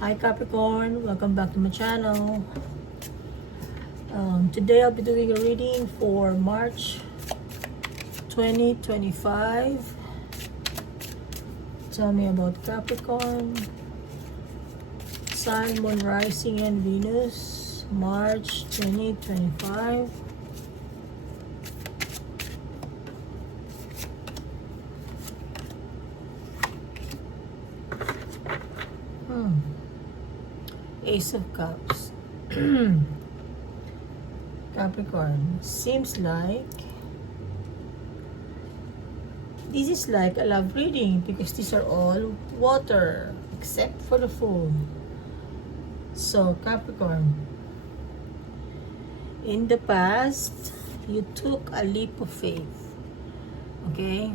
Hi Capricorn, welcome back to my channel. Today I'll be doing a reading for March 2025. Tell me about Capricorn, Sun, Moon, Rising, and Venus, March 2025. Ace of Cups. Capricorn, seems like this is like a love reading because these are all water except for the Fool. So Capricorn, in the past you took a leap of faith. Okay,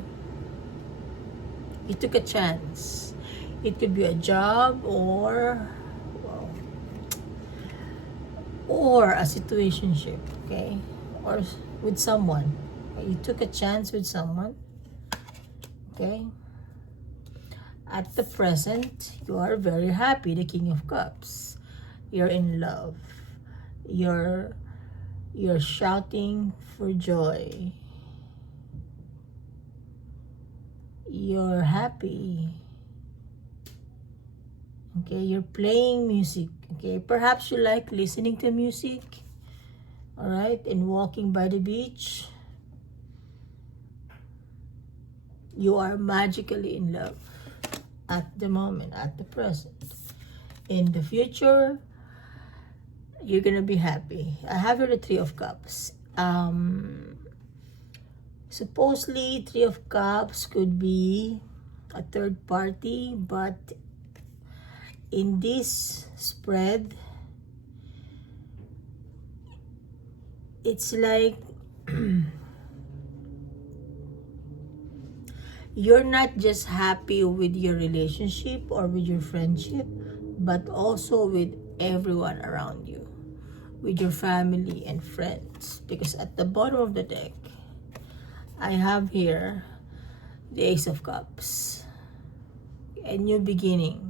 you took a chance. It could be a job or a situationship, okay, or with someone. Okay? You took a chance with someone, okay. At the present, you are very happy, the King of Cups. You're in love. You're shouting for joy. You're happy. Okay, you're playing music. Okay, perhaps you like listening to music. All right, and walking by the beach. You are magically in love at the moment, at the present. In the future, you're gonna be happy. I have here the Three of Cups. Supposedly, Three of Cups could be a third party, but in this spread, it's like you're not just happy with your relationship or with your friendship, but also with everyone around you, with your family and friends. Because at the bottom of the deck, I have here the Ace of Cups, a new beginning,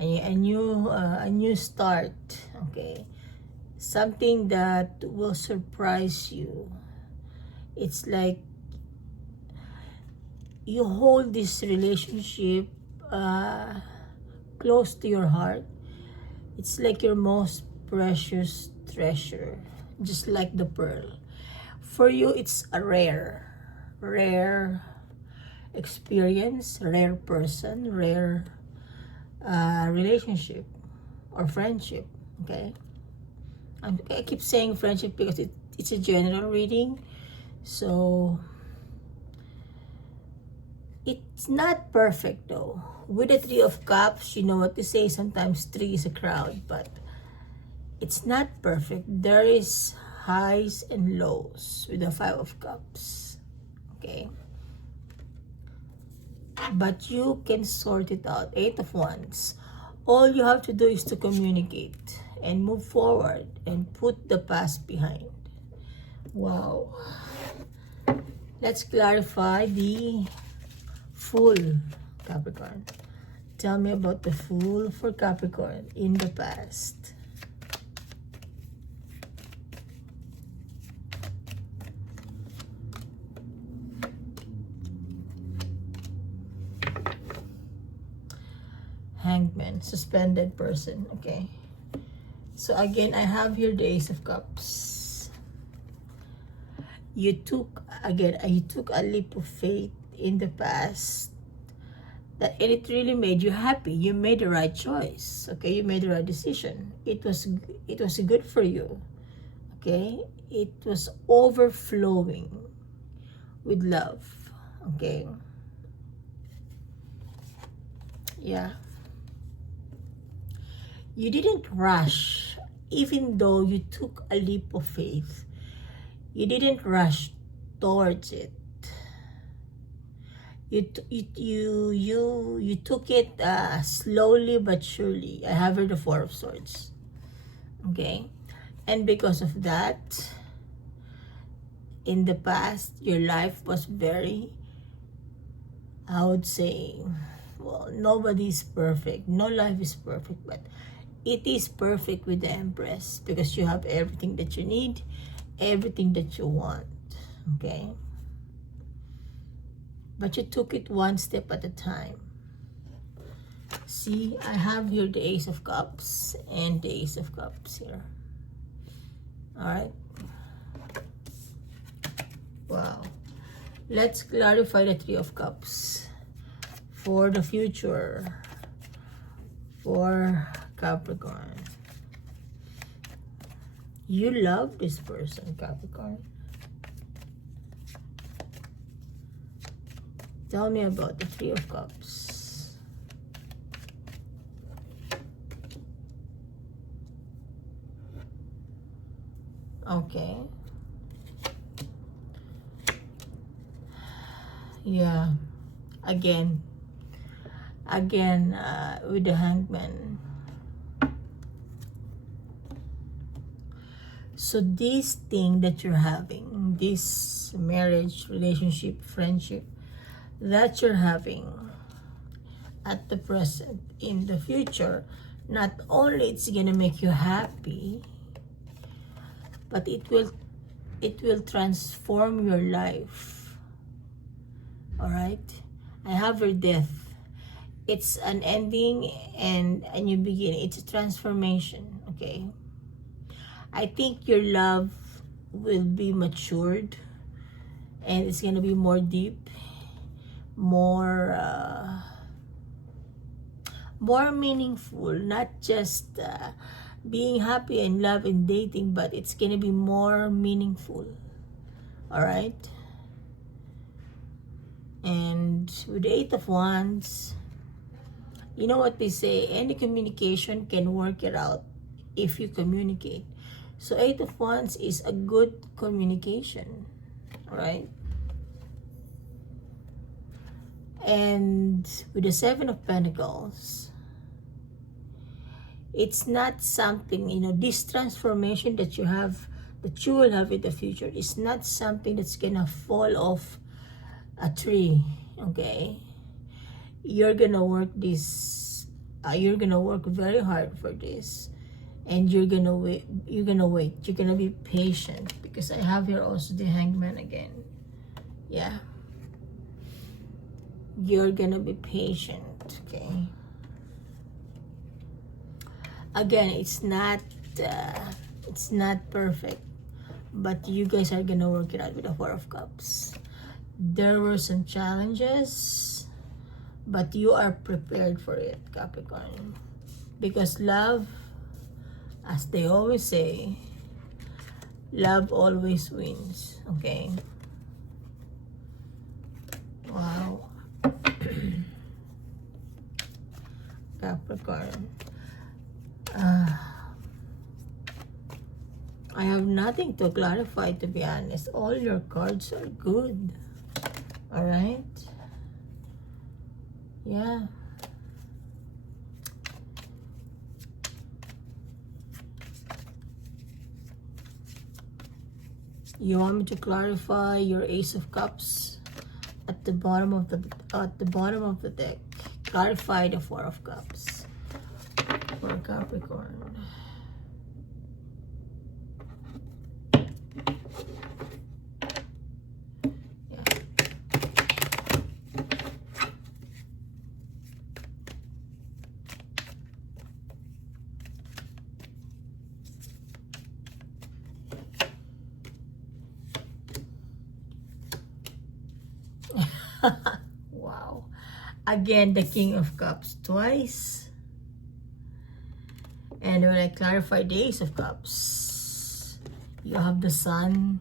a new start. Okay, something that will surprise you. It's like you hold this relationship close to your heart. It's like your most precious treasure, just like the pearl. For you, it's a rare experience, rare person, rare relationship or friendship. Okay, I keep saying friendship because it's a general reading, so it's not perfect though. With the Three of Cups, you know what to say. Sometimes three is a crowd, but it's not perfect. There is highs and lows with the Five of Cups. Okay, but you can sort it out. Eight of Wands. All you have to do is to communicate and move forward and put the past behind. Wow. Let's clarify the Fool, Capricorn. Tell me about the Fool for Capricorn in the past. Hangman, suspended person. Okay, so again, I have here the Ace of Cups. You took a leap of faith in the past, and it really made you happy. You made the right choice. Okay, you made the right decision. It was good for you. Okay, it was overflowing with love. Okay, yeah. You didn't rush, even though you took a leap of faith. You didn't rush towards it. You took it slowly but surely. I have here the Four of Swords. Okay, and because of that, in the past, your life was very, I would say, well, nobody's perfect. No life is perfect, but it is perfect with the Empress because you have everything that you need, everything that you want. Okay? But you took it one step at a time. See, I have here the Ace of Cups and the Ace of Cups here. Alright? Wow. Let's clarify the Three of Cups for the future for Capricorn. You love this person, Capricorn. Tell me about the Three of Cups. Okay. Yeah. Again, with the Hangman. So this thing that you're having, this marriage, relationship, friendship that you're having at the present, in the future, not only it's gonna make you happy, but it will transform your life. All right? I have your death. It's an ending and a new beginning. It's a transformation. Okay? I think your love will be matured and it's gonna be more deep, more meaningful. Not just being happy and love and dating, but it's gonna be more meaningful. All right? And with the Eight of Wands, you know what they say, any communication can work it out if you communicate. So Eight of Wands is a good communication. Alright? And with the Seven of Pentacles, it's not something, you know, this transformation that you will have in the future is not something that's gonna fall off a tree. Okay? You're gonna work this, you're gonna work very hard for this, and you're gonna wait, you're gonna be patient, because I have here also the Hangman again. Yeah, you're gonna be patient. Okay, again, it's not perfect, but you guys are gonna work it out with the Four of Cups. There were some challenges, but you are prepared for it, Capricorn. Because love, as they always say, love always wins. Okay? Wow. Capricorn. I have nothing to clarify, to be honest. All your cards are good. Alright? Yeah. You want me to clarify your Ace of Cups at the bottom of the deck? Clarify the Four of Cups for Capricorn. Wow. Again, the King of Cups twice. And when I clarify the Ace of Cups, you have the Sun,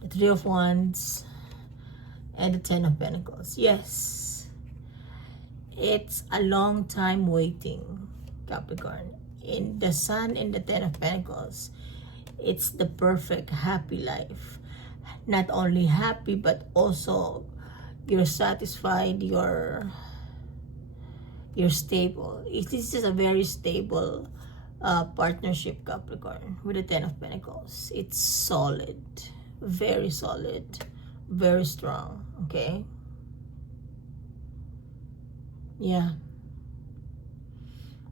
the Three of Wands, and the Ten of Pentacles. Yes, it's a long time waiting, Capricorn. In the Sun and the Ten of Pentacles, it's the perfect happy life. Not only happy, but also you're satisfied, you're stable. It is just a very stable partnership, Capricorn, with the Ten of Pentacles. It's solid, very strong. Okay? Yeah.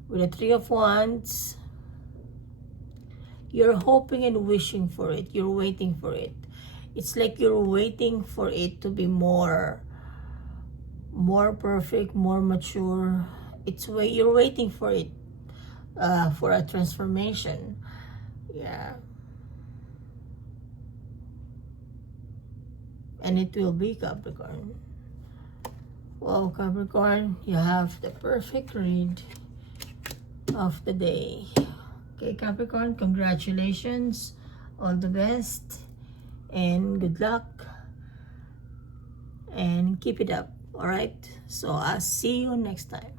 With the Three of Wands, you're hoping and wishing for it. You're waiting for it. It's like you're waiting for it to be more perfect, more mature. You're waiting for it, for a transformation. Yeah. And it will be, Capricorn. Well, Capricorn, you have the perfect read of the day. Okay, Capricorn, congratulations. All the best. And good luck. And keep it up. Alright? So, I'll see you next time.